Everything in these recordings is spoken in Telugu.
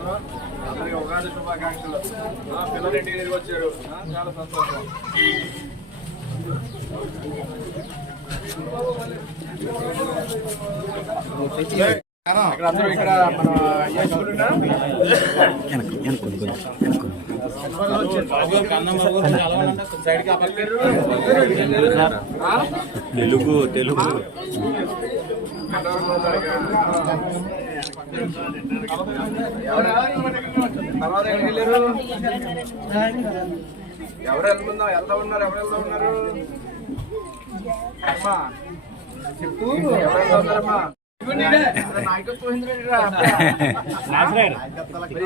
అందరికీ ఉగాది శుభాకాంక్షలు. పిల్లలు ఇంటికి తిరిగి వచ్చారు? చాలా సంతోషం. ఇక్కడ అందరూ మన? తెలుగు తెలుగు? తర్వాత వెళ్ళారు ఎవరు వెళ్తుందా ఎలా ఉన్నారు ఎవరు వెళ్తా ఉన్నారు అమ్మా చెప్పు ఎవరు వెళ్తా ఉన్నారమ్మా నాయకత్వం వహించలేదురా. మరి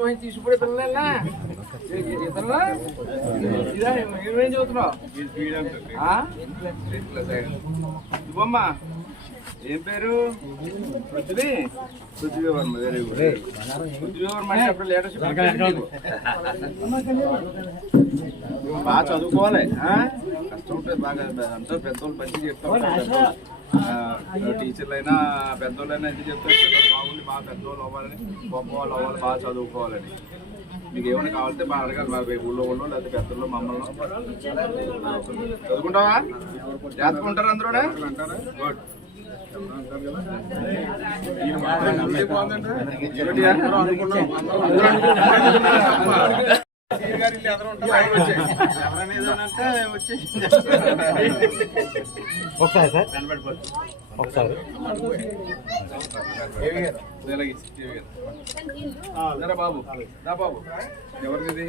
వహించి పిల్లలేనా ఇతరులా చదువుతున్నావు ఇవ్వమ్మా ఏం పేరు? పృథ్వీ. పృథ్వీ వర్మ వెరీ గుడ్ పృథ్వీ వర్మ అంటే అప్పుడు లీడర్షిప్ బాగా చదువుకోవాలి ఆ? కష్టం ఉంటుంది బాగా అందరూ పెద్దోళ్ళు మంచిగా చెప్తా టీచర్లు అయినా పెద్దోళ్ళైనా ఎందుకు చెప్తారు? పిల్లలు బాగుండి బాగా పెద్దోళ్ళు అవ్వాలని గొప్ప వాళ్ళు అవ్వాలి బాగా చదువుకోవాలని. మీకు ఏమైనా కావాలంటే బాగా అడగాలి మా ఊళ్ళో వాళ్ళు లేకపోతే పెద్దలు మమ్మల్ని. చదువుకుంటావా? జాతకు ఉంటారు అందరూ గుడ్ ఒకసారి సార్ ఒకసారి బాబు దా బాబు ఎవరిది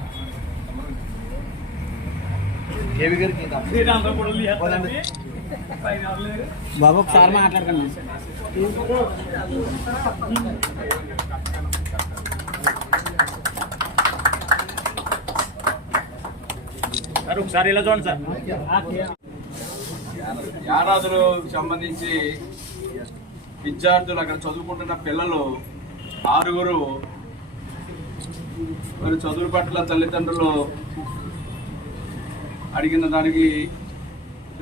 బాబు ఒకసారి మాట్లాడకండి. సార్ ఒకసారి ఇలా చూడండి సార్. యానాదులు సంబంధించి విద్యార్థులు అక్కడ చదువుకుంటున్న పిల్లలు ఆరుగురు మరి చదువు పట్ల తల్లిదండ్రులు అడిగిన దానికి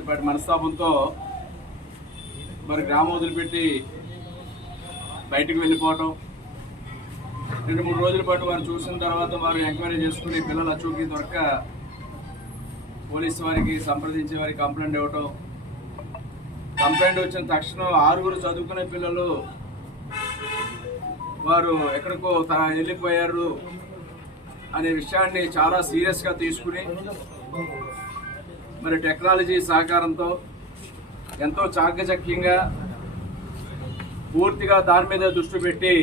ఇప్పటి మనస్తాపంతో మరి గ్రామం వదిలిపెట్టి బయటకు వెళ్ళిపోవటం. రెండు మూడు రోజుల పాటు వారు చూసిన తర్వాత వారు ఎంక్వైరీ చేసుకుని పిల్లల అచూకీ దొరక పోలీసు వారికి సంప్రదించే వారికి కంప్లైంట్ ఇవ్వటం. కంప్లైంట్ వచ్చిన తక్షణం ఆరుగురు చదువుకునే పిల్లలు వారు ఎక్కడికో వెళ్ళిపోయారు అనే విషయాన్ని చాలా సీరియస్గా తీసుకుని మరి టెక్నాలజీ సహకారంతో ఎంతో చాకచక్యంగా పూర్తిగా దాని మీద దృష్టి పెట్టి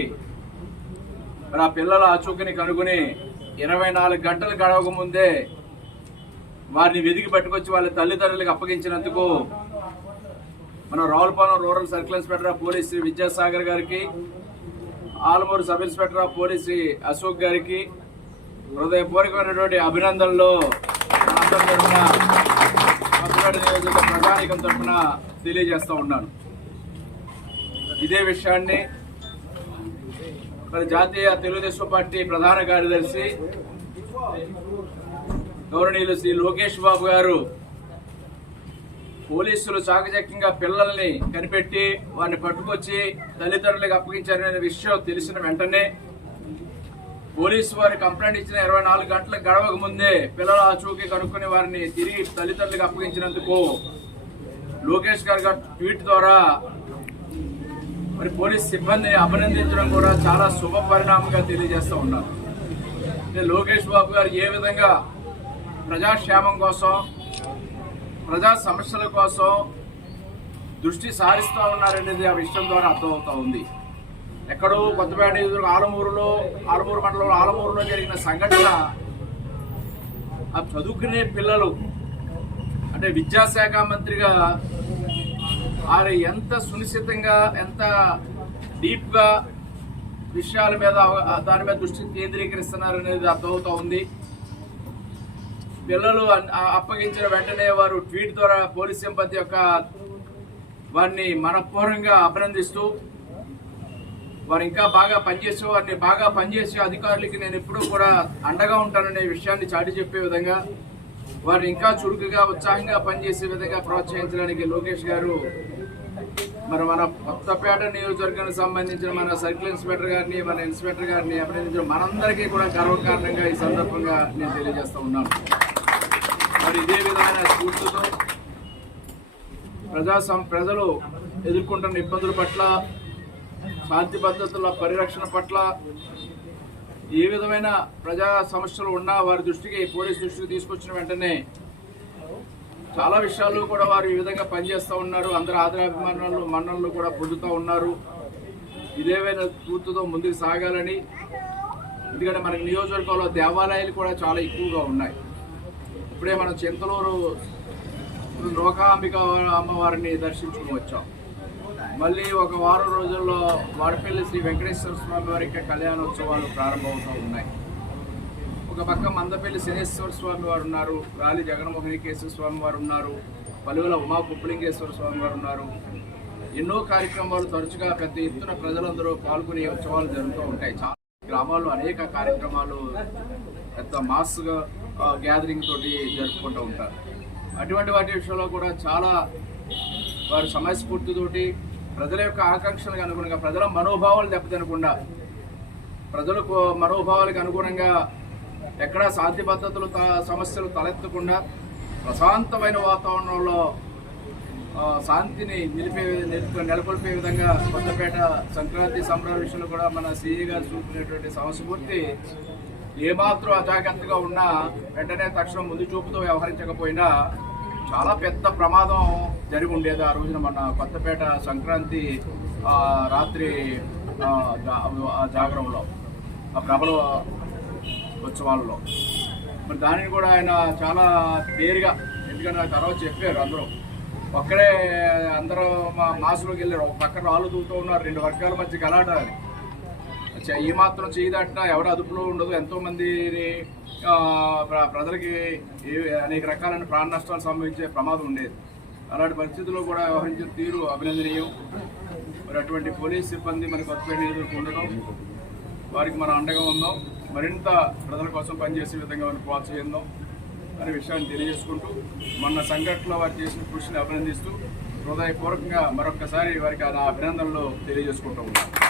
మరి ఆ పిల్లల ఆచూకని కనుగొని ఇరవై నాలుగు గంటలు గడవక ముందే వారిని వెతికి పట్టుకొచ్చి వాళ్ళ తల్లిదండ్రులకు అప్పగించినందుకు మన Ravulapalem rural circle inspector of police Shri Vidyasagar గారికి Alamuru sub inspector of police Shri Ashok గారికి హృదయపూర్వకమైనటువంటి అభినందనలు. నా తరఫున మధురాడి నియోజక ప్రజానికం తరఫున తెలియజేస్తూ ఉన్నాను. ఇదే విషయాన్ని మరి జాతీయ తెలుగుదేశం పార్టీ ప్రధాన కార్యదర్శి గౌరవనీయులు శ్రీ లోకేష్ బాబు గారు పోలీసులు చాకచక్యంగా పిల్లల్ని కనిపెట్టి వారిని పట్టుకొచ్చి తల్లిదండ్రులకు అప్పగించారనే విషయం తెలిసిన వెంటనే పోలీసు వారి కంప్లైంట్ ఇచ్చిన ఇరవై నాలుగు గంటలకు గడవక ముందే పిల్లల ఆచూకీ కనుక్కునే వారిని తిరిగి తల్లిదండ్రులకు అప్పగించినందుకు లోకేష్ గారు ట్వీట్ ద్వారా మరి పోలీస్ సిబ్బందిని అభినందించడం కూడా చాలా శుభ పరిణామంగా తెలియజేస్తూ ఉన్నారు. అంటే లోకేష్ బాబు గారు ఏ విధంగా ప్రజాక్షేమం కోసం ప్రజా సమస్యల కోసం దృష్టి సారిస్తూ ఉన్నారనేది ఆ విషయం ద్వారా అర్థమవుతా ఉంది. ఎక్కడో కొత్తపేట ఎదురు ఆలమూరులో ఆలమూరు మండలంలో ఆలమూరులో జరిగిన సంఘటన ఆ చదువుకునే పిల్లలు అంటే విద్యాశాఖ మంత్రిగా వారు ఎంత సునిశ్చితంగా ఎంత డీప్గా విషయాల మీద దాని మీద దృష్టి కేంద్రీకరిస్తున్నారు అనేది అర్థమవుతూ ఉంది. పిల్లలు అప్పగించిన వెంటనే వారు ట్వీట్ ద్వారా పోలీస్ సింపతి యొక్క వారిని మనపూర్వంగా అభినందిస్తూ వారు ఇంకా బాగా పనిచేసే వారిని బాగా పనిచేసే అధికారులకి నేను ఎప్పుడూ కూడా అండగా ఉంటాననే విషయాన్ని చాటి చెప్పే విధంగా వారిని ఇంకా చురుకుగా ఉత్సాహంగా పనిచేసే విధంగా ప్రోత్సహించడానికి లోకేష్ గారు మరి మన కొత్తపేట నియోజకవర్గానికి సంబంధించిన మన సర్కిల్ ఇన్స్పెక్టర్ గారిని మన ఇన్స్పెక్టర్ గారిని అభినందించిన మనందరికీ కూడా గర్వకారణంగా ఈ సందర్భంగా నేను తెలియజేస్తా ఉన్నాను. మరి ఇదే విధమైన స్ఫూర్తితో ప్రజా ప్రజలు ఎదుర్కొంటున్న ఇబ్బందుల పట్ల శాంతి భద్రతల పరిరక్షణ పట్ల ఏ విధమైన ప్రజా సమస్యలు ఉన్నా వారి దృష్టికి పోలీస్ దృష్టికి తీసుకొచ్చిన వెంటనే చాలా విషయాల్లో కూడా వారు ఈ విధంగా పనిచేస్తూ ఉన్నారు. అందరు ఆదరాభిమానాలు మన్ననలు కూడా పొందుతూ ఉన్నారు. ఇదేవైనా స్ఫూర్తితో ముందుకు సాగాలని. ఎందుకంటే మనకి నియోజకవర్గంలో దేవాలయాలు కూడా చాలా ఎక్కువగా ఉన్నాయి. ఇప్పుడే మనం చింతలూరు లోకాంబిక అమ్మవారిని దర్శించుకుని వచ్చాం. మళ్ళీ ఒక వారం రోజుల్లో వాడపల్లి శ్రీ వెంకటేశ్వర స్వామి వారికి కళ్యాణోత్సవాలు ప్రారంభమవుతూ ఉన్నాయి. ఒక పక్క మందపల్లి శనేశ్వర స్వామి వారు ఉన్నారు రాలి జగన్మోహనికేశ్వర స్వామి వారు ఉన్నారు పలువుల ఉమా కుప్పలింగేశ్వర స్వామి వారు ఉన్నారు. ఎన్నో కార్యక్రమాలు తరచుగా పెద్ద ఎత్తున ప్రజలందరూ పాల్గొనే ఉత్సవాలు జరుగుతూ ఉంటాయి. చాలా గ్రామాల్లో అనేక కార్యక్రమాలు పెద్ద మాస్గా గ్యాదరింగ్ తోటి జరుపుకుంటూ ఉంటారు. అటువంటి వాటి విషయంలో కూడా చాలా వారు సమయస్ఫూర్తితోటి ప్రజల యొక్క ఆకాంక్షలకు అనుగుణంగా ప్రజల మనోభావాలు దెబ్బతినకుండా ప్రజలకు మనోభావాలకు అనుగుణంగా ఎక్కడా శాంతి భద్రతలు త- సమస్యలు తలెత్తకుండా ప్రశాంతమైన వాతావరణంలో శాంతిని నిలిపే నెలకొల్పే విధంగా కొత్తపేట సంక్రాంతి సంబరాల విషయంలో కూడా మన సిఈ గారు చూపినటువంటి సమస్ఫూర్తి ఏమాత్రం అజాగ్రత్తగా ఉన్నా వెంటనే తక్షణం ముందు చూపుతో వ్యవహరించకపోయినా చాలా పెద్ద ప్రమాదం జరిగి ఉండేది ఆ రోజున మన కొత్తపేట సంక్రాంతి రాత్రి జా- జాగరంలో ఆ ప్రభల ఉత్సవాల్లో. మరి దానిని కూడా ఆయన చాలా క్లియర్గా ఎందుకంటే నాకు తర్వాత చెప్పారు అందరూ. ఒక్కడే అందరూ మా మాసులోకి వెళ్ళారు. ఒక పక్కన రాళ్ళు దూతూ ఉన్నారు. రెండు వర్గాల మధ్య గలాట ఈ మాత్రం చేయదట్టినా ఎవరు అదుపులో ఉండదు. ఎంతోమందిని ప్రజలకి అనేక రకాలైన ప్రాణ నష్టాలు సంభవించే ప్రమాదం ఉండేది. అలాంటి పరిస్థితుల్లో కూడా వ్యవహరించిన తీరు అభినందనీయం. మరి అటువంటి పోలీస్ సిబ్బంది మన కొత్తపేట నియోజకవర్గం ఉండడం వారికి మనం అండగా ఉందాం మరింత ప్రజల కోసం పనిచేసే విధంగా మనం ప్రోత్సహిందాం అనే విషయాన్ని తెలియజేసుకుంటూ మొన్న సంఘటనలో వారు చేసిన కృషిని అభినందిస్తూ హృదయపూర్వకంగా మరొకసారి వారికి నా అభినందనలు తెలియజేసుకుంటూ ఉన్నాను